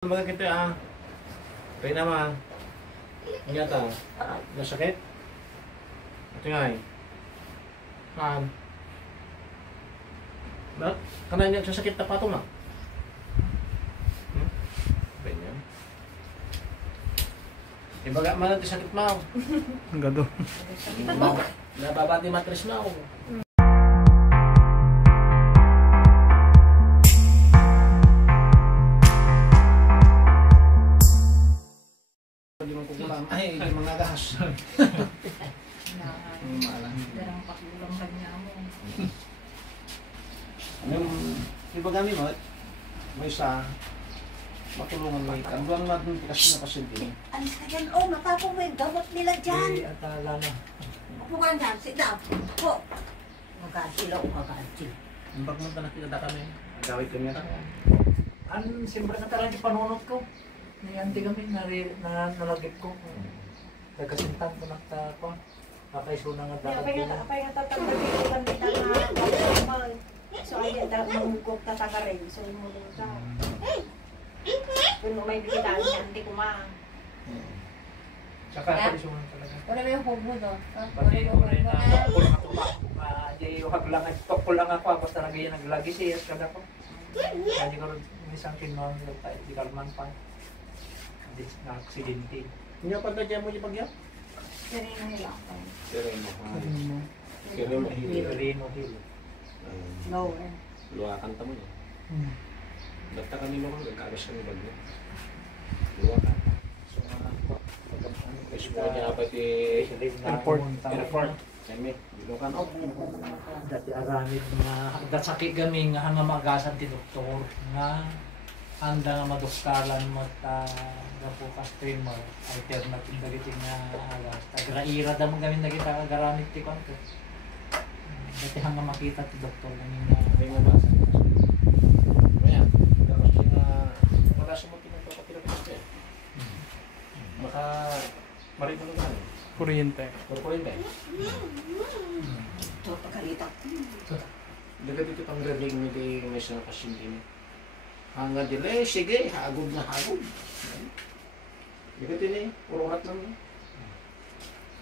Mga kita kaya naman nyata nasakit ito nga kan ba't kananya sasakit na pato na ganyan ibaga man natin sakit mo gado nababati matris na ako. Ay, hindi mga gas. Darang pakulang kanya mo. Iba kami mo, may isa, matulungan mo ikan. Buwan natin kasi na pasyente. Alis ka dyan, oh, matapong mo yung gamot nila dyan. At lana. Upo ka dyan, sit down. Po. Magkasilaw, magkasilaw. Ang pagmunta na kita kami, gawin kami na kami. Siyempre na talaga panunod ko. Nayanti kami, nalagip ko. Nagkasintan ko ko. Nakaiso na nga dapat. Apay nga tatagawin kami na so ay na mahugok tatagarin. So mo din ka. Kung may bigitan niya, hindi ko ma. Saka pa iso talaga. Wala may hubo do. Pati ko rin na tukol na tumak. Di haglang ay tukol lang ako. Basta nagay naglagi siya kada ko. Kaya ko rin isang kinong di kalman pa. Na aksidente. Hindi pa ba dyan mo yung pagyan? Sereno nila ako. Sereno hilo. Sereno hilo. Lower. Luwakan tamo niya. Basta kami mo kang nagkagas kami ba niya? Luwakan. So, kasi mo niya apa ti airport. Kami, luwakan. Dati aramid mga dasakit kami nga nga magasan ti doktor nga handa nga madoskalan mo ta gapo ka streamer alternative dagiti nga alas tagraira da mo gamin dagiti agaramit ti konto dati hanga makita ti doktor gamin nga may mabasan maya dapat nga wala sa mga pinagpapapilap natin maka marito na gano'n kuryente. kuryente Ito, pagkalita. dagat dito pang rinig mo di may sa pasyente hanggang dili, sige, hagod na hagod dagat din ururat lang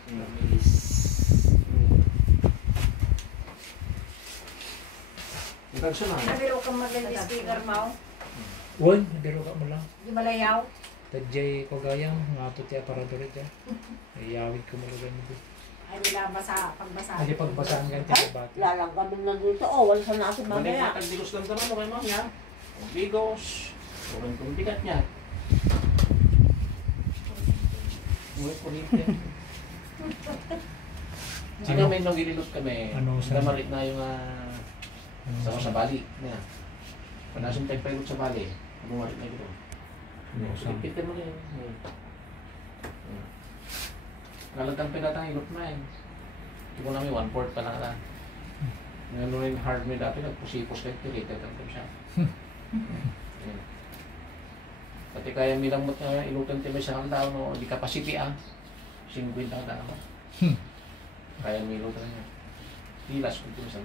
mabilis ikaw siya na Nabiro ka magaling speaker mo? Uy, biro ka mo lang Di malayaw? tadjay ko gayang nga to ti aparador dyan ayawid ko mo lang dito Ay, wala basa, pagbasa. hindi pagbasaan ka ti bata Lalanggamin lang dito. Oh, wala sa natin Balik mamaya. na tagdigos lang naman okay ma'am yan bigos huwag kong bigat niya uy, kuryente sino may nung ililot kami Ano sa- namarit na yung sa bali niya panasin tayo pilot sa bali bumarit na ito Pitin mo rin. Kalatang pinatang ilot na yun. Hindi ko namin 1/4 pa lang na. Ngayon rin hard me dati, nagpusipos kayo, tirited ang siya. Pati kaya milang mo ilutan tayo sa daw, no? Di capacity 50 ang daw. Kaya milutan niya. Pilas kung sa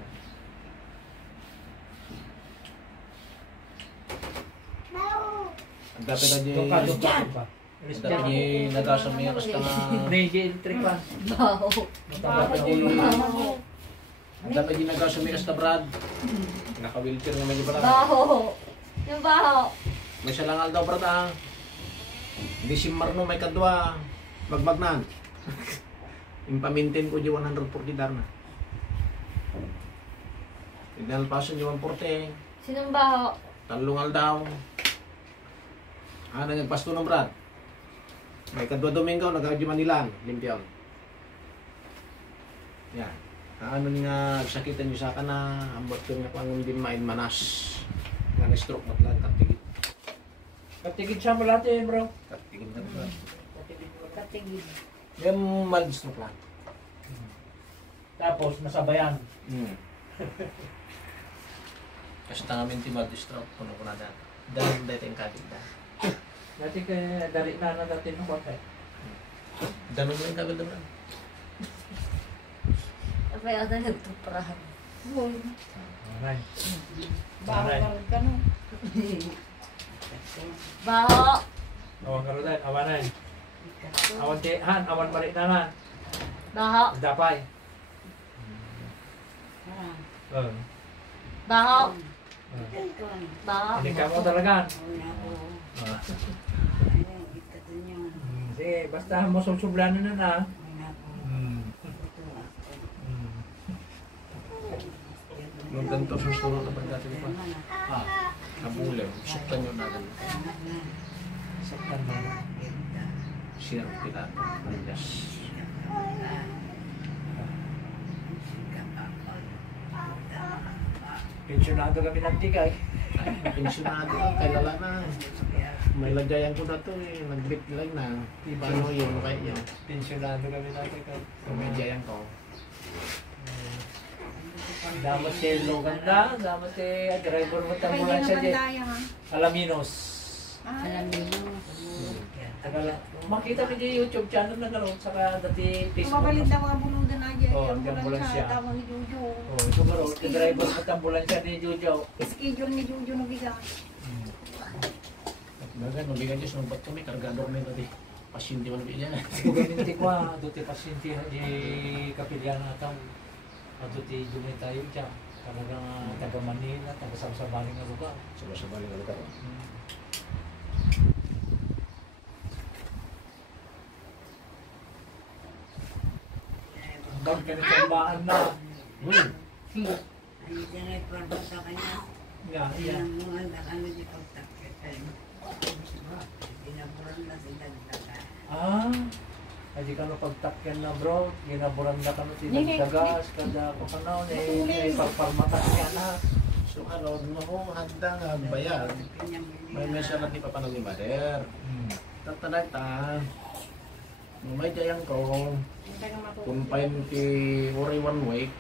ang dapat na di nagasang niya kasi nga tripan Baho. ang dapat di nagasang niya kasi Brad naka-wheelchair nga may iba lang Baho. Yung baho. may salangal daw Brad hindi si Marno may kadwa magmagnan yung pamintin ko di 140 dar na idal paso di 140 Sinong baho? talungal daw nagpasto ng Brad. May kadwa Domingo, nag-audio Manilang, limpyaw. Yan. Ano nga, sakitan nyo sa akin na ambot ko nga kung hindi manas. Nga na-stroke matlang, katigid. katigid siya mo lahat bro Katigid na Brad. Katigid. Yung mild stroke lang. tapos nasabayan Kasi tangamin ti mild stroke, puno ko na dati. Dahil dati yung katigid na. dati kaya dari na dati ng bakit Danon mo yung katigid na Brad. Apay ata nagtuprahan. alright Baho ka rin ka no? Baho. Awan ka rin, awanan. Awan di, han, awan balik na na. Baho. Dapay. Baho. Baho. Hindi ka mo talaga. Sige, basta mo susublanan na na. Nung ganito susunod na pagdating pa. Ah, Nabulim. Suktan nyo na ganun. saktan mo. Siyang kita. Mandas. Pensyonado kami ng tigay. Pensionado ka, kailala na. May lagayan ko na to eh. Nag-bit line na. Paano yun? Kaya yun. Pensyonado kami ng tigay. Kumedyayan ko. Dapat si Luganda, dapat si driver mo tambulansya di. Alaminos. Tagala. Makita ko di YouTube channel na gano'n, saka dati Facebook. Mabalid na mga bulugan na dyan. Oo, Yung ambulansya. ambulansya, tawag ni Jojo. Oh, ito gano'n, si driver mo tambulansya ni Jojo. Schedule ni Jojo na bigat. Bagay, mabigan dyan sa ba't kami. Kargado kami tadi. Pasyente mo na biyan. Kugaminti ko ah, doon ti pasyente di kapilyan na tao. At doon ti dumay tayo dyan. Talagang taga Manila, taga Samsabaling na lugar. Sabay-sabay nga lugar. Hanggang kanitambaan na. Nga, yan. Ah, ay di ka no pagtakyan na bro, ginaburan na ka no tinagdagas, kada ko ka na, may pagparmatas niya na. So ano, mo handa nga bayan. May mesa lagi pa panong ni Mother. Tatanay ta. May dayang ko. Kumpain ti Uri 1 week.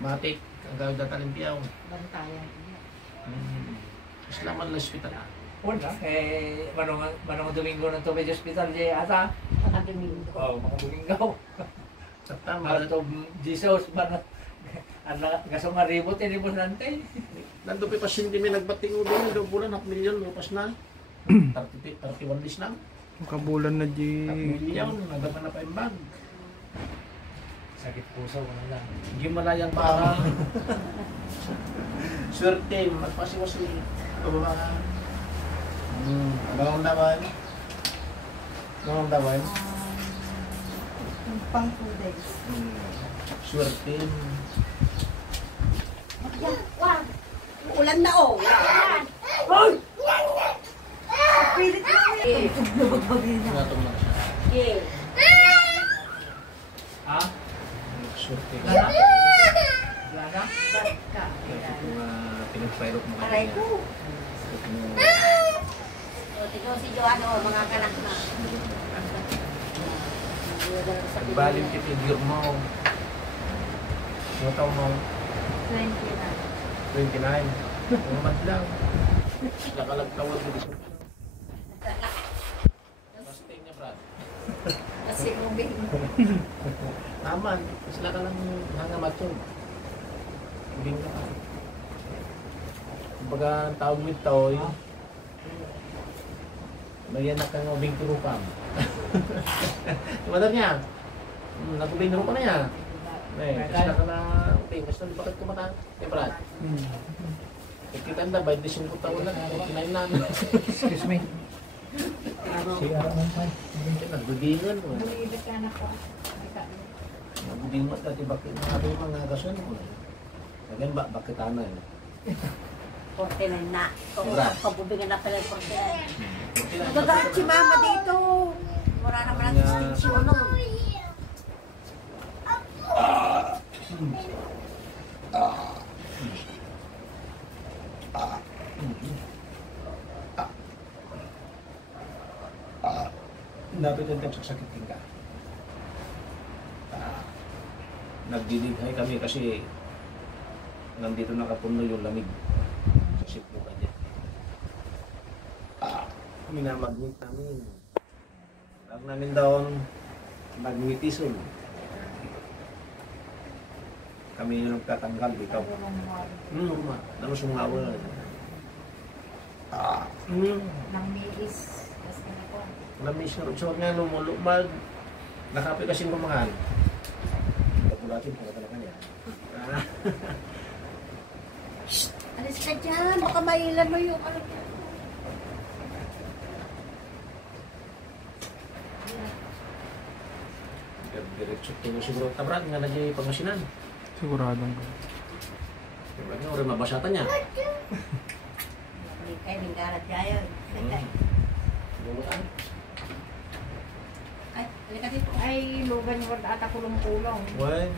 Matik, ang gawin datalin piyaw. Bantayan. Islaman na hospital na. Wala, manong Domingo ng Tubig Hospital di ata. Nakaduming. Oh, mga Domingo. Tama. Mato Jesus, mana, gasong nga ribot, inibos nante. Nando pa pasyente may nagbating ulo, do bulan 500,000 lupas na. 31 days na. Kabulan na 3 milyon, nagapan na pa yung bag. Sakit puso, wala lang. Hindi malayang para. Swerte, magpasiwas ni kababa. Ang naman. Ang naman. Pang 2 days. Swerte. Wag! Ulan na oh! Hoy! Pilit na eh! Natong lang siya. Yeah. Ha? Swerte. Wala na? Wala na? Basta. Kung pinag-pilot mo Aray kanya. ko. O, tignan si Joano, mga kanak na. Pagbalim ti figure mo. Ano taon mo? 20 na. 29. Umat lang. Nakalagtawag mo dito. Masting niya, Brad. Kasi ubing. Naman. Sila ka lang nangamat yun. Ubing ka pa. Kumbaga, ang tawag mo ito, may anak kang ubing turupang. Tumadar niya. Nag-ubing turupang na yan. Sila ka na ubing. Basta bakit kumatang? Brad. Kita na, 25 taon lang. 49 lang. Excuse me. CR ang pa. Nagbibingan mo. Bumibig ka na ko. Nagbibingan dati bakit mga kasun mo. Again ba, bakit ano eh? 49 na. Brad. Pabubingan na pala yung 49. Nagagalit si mama dito. Wala naman ang distinction nun. Dapat yung sakit ka. Nagdididhay kami kasi nandito nakapuno yung lamig sa siplo ka dyan. Minamagnet namin. Tawag namin daw magnetism. Kami yung nagtatanggal dito. Ruma. Ano sumawal? Nang niis. Tapos na po. Lamis na rutsor nga, lumulumag. Nakapi kasi kumangan. Pagulatin ko na talaga niya. Alis ka dyan. Baka mailan mo yung ano. Diretso ko siguro tabrad nga lagi pagmasinan. Siguradong ko. Diba nga, orang mabasatan niya. Hindi kayo nanggarat kayo. Luluan. Ay, halika dito. Ay, lugan yung ata kulong-kulong. Why?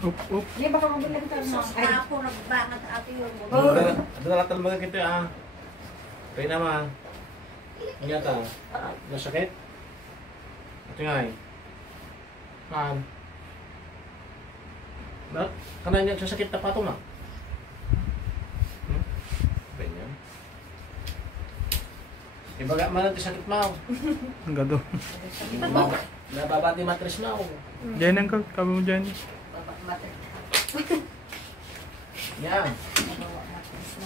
Up. Hindi, baka mabilang ka na. Ay, ako, nagbangat ate yun. Ada na latal mga gitu ah. Kaya naman. Nyata. Nasakit? Ito nga eh. Kaan? Kanang niya sasakit na pato na? Ganyan. Ibaga man natin sakit mo. Ang gado. Nababati matris mo. Diyan ang kabi mo dyan. Yan.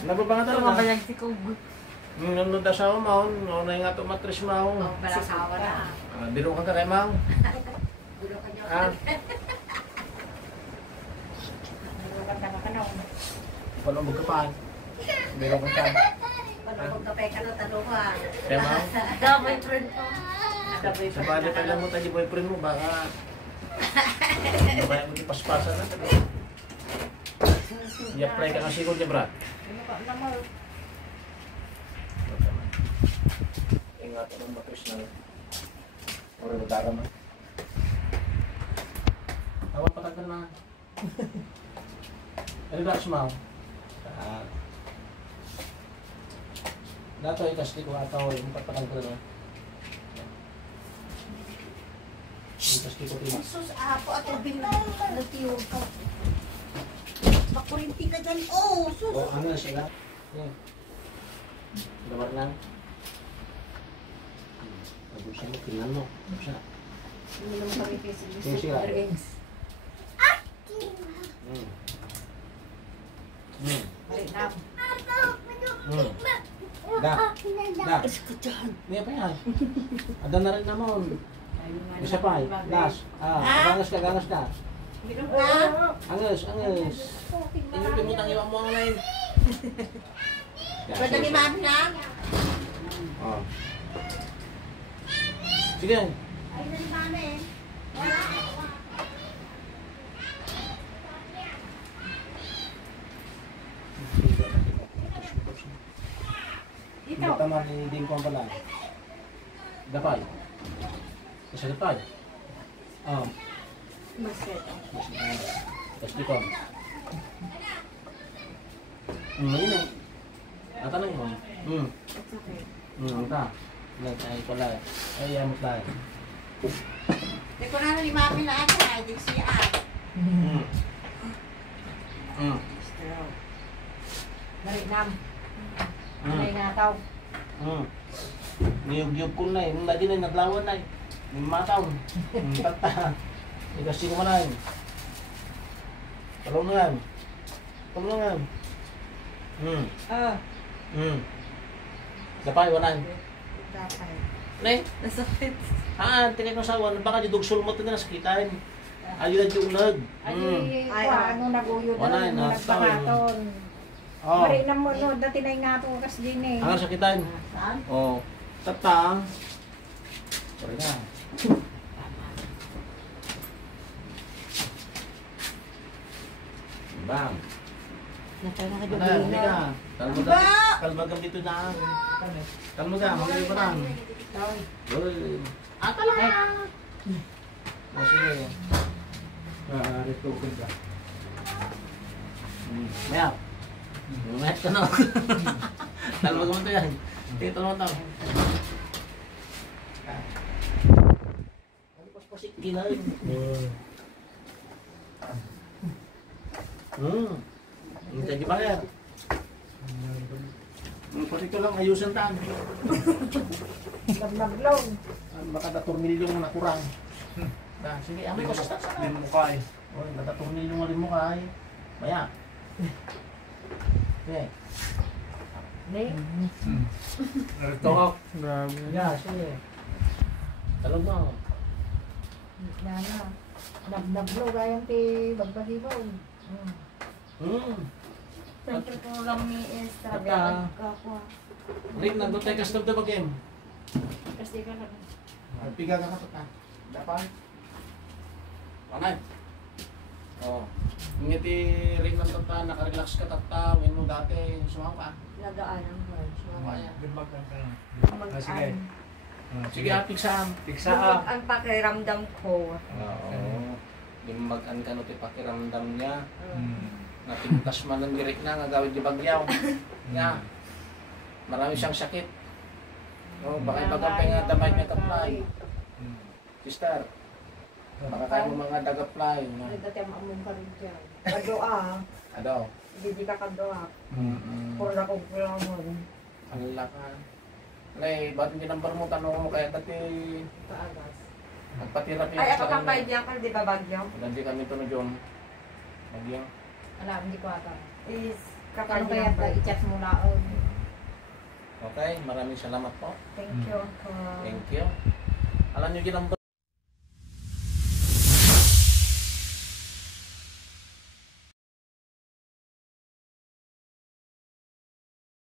Nababanga Ito talaga. mabayag si Kug. Nung dasawa mo, nung na nga ito matris mo. Balasawa na. Biro ka kay Mang. Dulo ka niyo. Ah, Dulo ka na kanaw. wala mo kapan. Biro ka ka. Pag magkapay ka na taluhan. Kaya Mang, Damay friend ko. sa bali pa lang mo tayo boyfriend mo, baka mo ipaspasan na. I-apply ka nga siguro niya, brad. Ingat ako ng matris na. Oro na darama. Tawag patagal na. Relax mo. Dato ay kasi ko ataw yung patagal na. Tapos ko tingin. Sus, apo at ubing nagtiwag ka. Makurinti ka dyan. Oh, sus. Oh, ano na siya? Yan. Dapat lang. Pag-usan mo, tingnan mo. Siya. Hindi naman kami kasi Yung sila. drinks. Balik na. Da. May pa yan. Ada na rin naman. Isa pa eh. Gas. Gangas ka. Bilang ka. Angas. Inupin mo tang iwan mo online. Pwede ni mami na. Oh. Sige. Ay, na ni mami. Dito. Tama ni Ding ko pala. Dapay. Isa dapay. Oh. Masket. Tapos di ko. Ini. Ata nang mo. It's okay. Ata. Lang ay pala. Ay amot lang. Di ko na ni mami na ako. Ay, di siya. Balik na. Balik na tao. Niyog-yog ko na eh. Nung lagi na naglawan na eh. May mataw. Tata. Ikasi ko man na Talungan. Dapay, wanan. Dapat. Ne? Nasakit. Tingnan mo sa awan. Baka di dugsol mo ito na nasakitan. Ayun na unag. Ay, ano naguyo Wala, doon, nataon. nagpangaton. Oh. Mari na mo, no, dati na nga po kas din eh. Ang sakitan. Saan? Oh. Tata. Sorry na. Bam. Natala ka Ano, hindi ka. Kalmagang dito na. Kalmagang, magaling pa lang. Uy. Talaga. Sige. Retukin ka. Maya. Mayat ka na. Kalmagang mo ito yan. Tito mo ito. Ano pas pasik ginahin? Hindi tayo bayar. Pati ko lang ayusan taan. Naglaglong. Baka na-tornilyo mo nakurang. Sige, amoy ko sa stats. Din mo kay. Oh, nata-tornilyo mo rin mo kay. Maya. Okay. Ni. Tungok. Grabe. Yeah, sige. Talog mo. Nana. Nabnablo gayang ti bagbagibaw. Siyempre kung lang ni Estra, Baka- biyakan ka ko. Rick, nandun tayo ka stop na bagay. Kasi ka lang. Piga ka ka. Dapat. Panay. Oh. Ngiti ring ng tata, naka-relax ka tata, win mo dati, sumaw ka. Lagaan ang words. Sige. Sige, pigsam. Piksa ah. Ang pakiramdam ko. Oo. Limag-an ka no ti pakiramdam niya. Hmm. Napintas man ng lirik na, nga gawin di bagyaw. Nga. Marami siyang sakit. Oh, baka ibagampay nga damay niya ka-fly. Sister, baka kayo mo mga daga-fly. No? Ay, dati ang among karin dyan. Kadoa. Ano? Hindi ka kadoa. Mm-mm. Pura kong kulamon. Ang laka. Nay, ba't hindi number mo? Tanong mo kaya dati Paagas. magpatira Ay, ako kang bayad yan ka, di ba bagyo? Hindi kami tunod yung Magyang. Alam, hindi ko ata. Is, Ano kakaya kaya ba i-chat mo laon? Okay, maraming salamat po. Thank you. Thank you. Alam niyo ginambo